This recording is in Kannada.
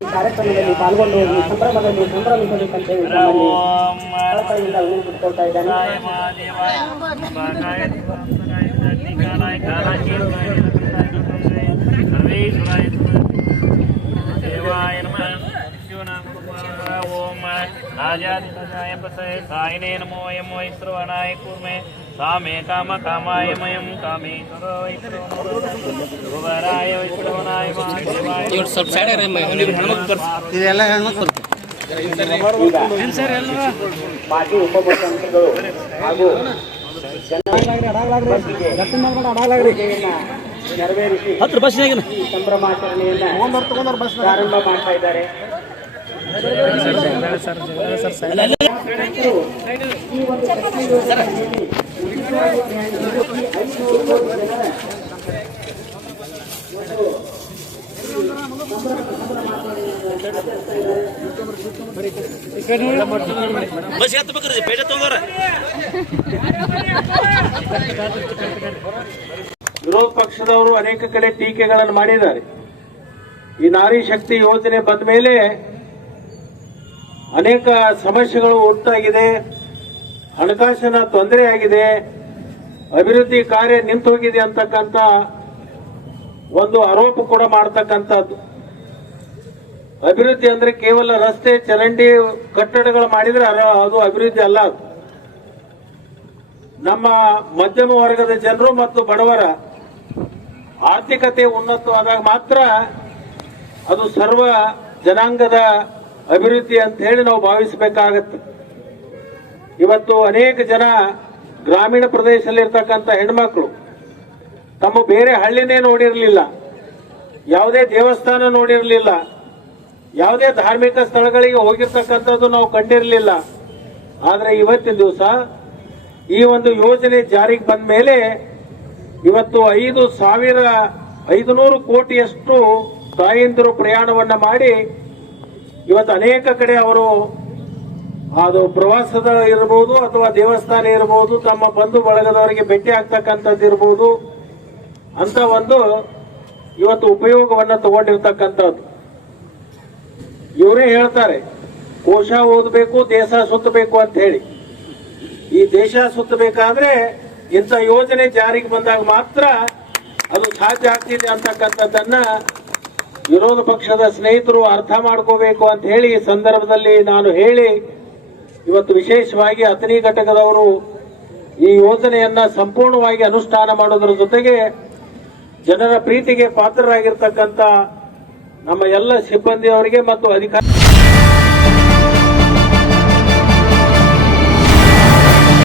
ಕಾರ್ಯಕ್ರಮದಲ್ಲಿ ಪಾಲ್ಗೊಂಡು ಈ ಸಂಭ್ರಮದಲ್ಲಿ ಸಂಭ್ರಮಿಸಬೇಕಂತ ಹೇಳಿ ಕಳಕಳಿಯಿಂದ ವಿನಂತಿಸಿಕೊಳ್ತಾ ಇದ್ದಾನೆ. ओम आजादिताय पसे सायने नमो यम वैश्रवणाय कुर्मे सामे काम कामाय मयम कामे गोवराय वैश्रवणाय महादेवाय इवर ಸ್ವಲ್ಪ ಸೈಡ್ ಇರಿ ಇದೆಲ್ಲ ಹೆಣ್ಮಕ್ಳು ಮಾಜಿ ಉಪಮುಖ್ಯಮಂತ್ರಿಗಳು ಹಾಗೂ ನೆರವೇರಿಸಿ ಈ ಸಂಭ್ರಮಾಚರಣೆಯನ್ನ ಪ್ರಾರಂಭ ಮಾಡ್ತಾ ಇದ್ದಾರೆ. ವಿರೋಧ ಪಕ್ಷದವರು ಅನೇಕ ಕಡೆ ಟೀಕೆಗಳನ್ನು ಮಾಡಿದ್ದಾರೆ. ಈ ನಾರಿ ಶಕ್ತಿ ಯೋಜನೆ ಬಂದ ಮೇಲೆ ಅನೇಕ ಸಮಸ್ಯೆಗಳು ಉಂಟಾಗಿದೆ, ಹಣಕಾಸಿನ ತೊಂದರೆ ಆಗಿದೆ, ಅಭಿವೃದ್ಧಿ ಕಾರ್ಯ ನಿಂತು ಹೋಗಿದೆ ಅಂತಕ್ಕಂಥ ಒಂದು ಆರೋಪ ಕೂಡ ಮಾಡ್ತಕ್ಕಂಥದ್ದು. ಅಭಿವೃದ್ಧಿ ಅಂದ್ರೆ ಕೇವಲ ರಸ್ತೆ ಚರಂಡಿ ಕಟ್ಟಡಗಳು ಮಾಡಿದ್ರೆ ಅದು ಅಭಿವೃದ್ಧಿ ಅಲ್ಲ. ಅದು ನಮ್ಮ ಮಧ್ಯಮ ವರ್ಗದ ಜನರು ಮತ್ತು ಬಡವರ ಆರ್ಥಿಕತೆ ಉನ್ನತವಾದಾಗ ಮಾತ್ರ ಅದು ಸರ್ವ ಜನಾಂಗದ ಅಭಿವೃದ್ಧಿ ಅಂತ ಹೇಳಿ ನಾವು ಭಾವಿಸಬೇಕಾಗತ್ತೆ. ಇವತ್ತು ಅನೇಕ ಜನ ಗ್ರಾಮೀಣ ಪ್ರದೇಶದಲ್ಲಿರ್ತಕ್ಕಂಥ ಹೆಣ್ಮಕ್ಳು ತಮ್ಮ ಬೇರೆ ಹಳ್ಳಿನೇ ನೋಡಿರಲಿಲ್ಲ, ಯಾವುದೇ ದೇವಸ್ಥಾನ ನೋಡಿರಲಿಲ್ಲ, ಯಾವುದೇ ಧಾರ್ಮಿಕ ಸ್ಥಳಗಳಿಗೆ ಹೋಗಿರ್ತಕ್ಕಂಥದ್ದು ನಾವು ಕಂಡಿರಲಿಲ್ಲ. ಆದರೆ ಇವತ್ತಿನ ದಿವಸ ಈ ಒಂದು ಯೋಜನೆ ಜಾರಿಗೆ ಬಂದ ಮೇಲೆ ಇವತ್ತು 5,500 ಕೋಟಿಯಷ್ಟು ತಾಯಂದಿರು ಪ್ರಯಾಣವನ್ನ ಮಾಡಿ ಇವತ್ತು ಅನೇಕ ಕಡೆ ಅವರು ಅದು ಪ್ರವಾಸದ ಇರಬಹುದು ಅಥವಾ ದೇವಸ್ಥಾನ ಇರಬಹುದು, ತಮ್ಮ ಬಂಧು ಬಳಗದವರಿಗೆ ಭೇಟಿ ಆಗ್ತಕ್ಕಂಥದ್ದು ಇರಬಹುದು ಅಂತ ಒಂದು ಇವತ್ತು ಉಪಯೋಗವನ್ನ ತಗೊಂಡಿರ್ತಕ್ಕಂಥದ್ದು. ಇವರೇ ಹೇಳ್ತಾರೆ ಕೋಶ ಓದಬೇಕು, ದೇಶ ಸುತ್ತಬೇಕು ಅಂತ ಹೇಳಿ. ಈ ದೇಶ ಸುತ್ತಬೇಕಾದ್ರೆ ಇಂಥ ಯೋಜನೆ ಜಾರಿಗೆ ಬಂದಾಗ ಮಾತ್ರ ಅದು ಸಾಧ್ಯ ಆಗ್ತಿದೆ ಅಂತಕ್ಕಂಥದ್ದನ್ನ ವಿರೋಧ ಪಕ್ಷದ ಸ್ನೇಹಿತರು ಅರ್ಥ ಮಾಡ್ಕೋಬೇಕು ಅಂತ ಹೇಳಿ ಈ ಸಂದರ್ಭದಲ್ಲಿ ನಾನು ಹೇಳಿ, ಇವತ್ತು ವಿಶೇಷವಾಗಿ ಅಥಣಿ ಘಟಕದವರು ಈ ಯೋಜನೆಯನ್ನ ಸಂಪೂರ್ಣವಾಗಿ ಅನುಷ್ಠಾನ ಮಾಡೋದ್ರ ಜೊತೆಗೆ ಜನರ ಪ್ರೀತಿಗೆ ಪಾತ್ರರಾಗಿರ್ತಕ್ಕಂಥ ನಮ್ಮ ಎಲ್ಲ ಸಿಬ್ಬಂದಿಯವರಿಗೆ ಮತ್ತು ಅಧಿಕಾರಿ